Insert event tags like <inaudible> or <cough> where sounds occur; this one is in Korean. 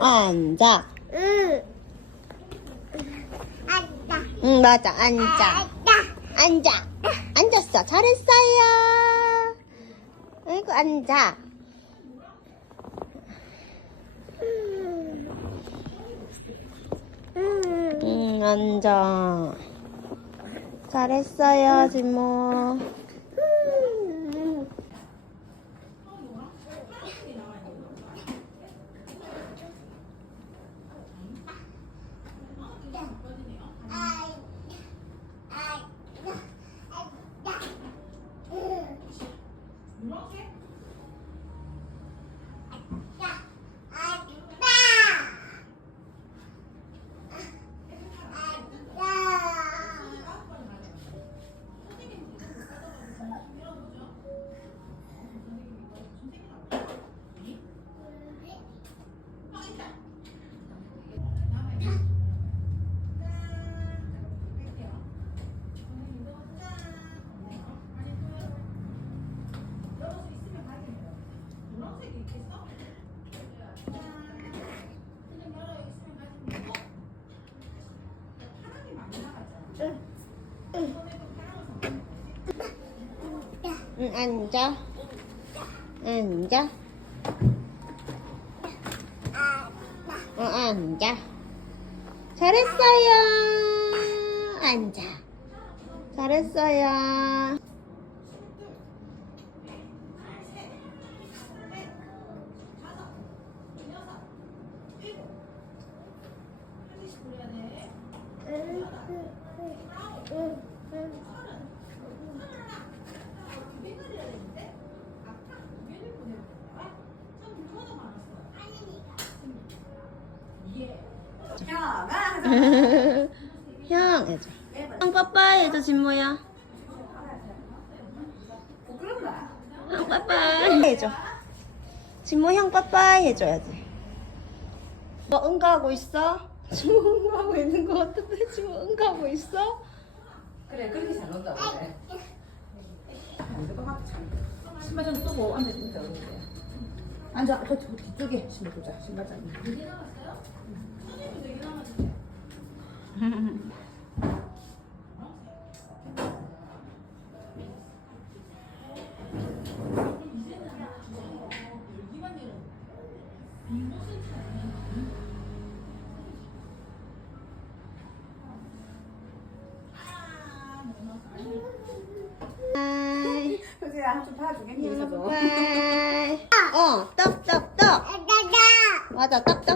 앉아. 응. 앉아. 응, 맞아. 앉아. 앉아. 앉았어. 잘했어요. 아이고, 앉아. 응. 응, 앉아. 잘했어요, 지모. Okay. 응, 앉아. 앉아. 어, 앉아. 잘했어요. 앉아. 잘했어요. <laughs> 형 해줘. 형 빠빠이 해줘 진모야. 형 빠빠이 해줘. 진모 형 빠빠이 해줘야지. 뭐 응가하고 있어? <laughs> 진모 응가하고 있는 거 같은데 진모 응가하고 있어? 저 앉아 진짜 어려운데. 앉아, 저, 저 뒤쪽에 신발 보자. 신발장. 네개 남았어요? 선생님도 네개 남았어요. 아빠가 한줄 팔아주겠니? 어, 떡, 떡, 떡. 아, 맞아, 떡, 떡.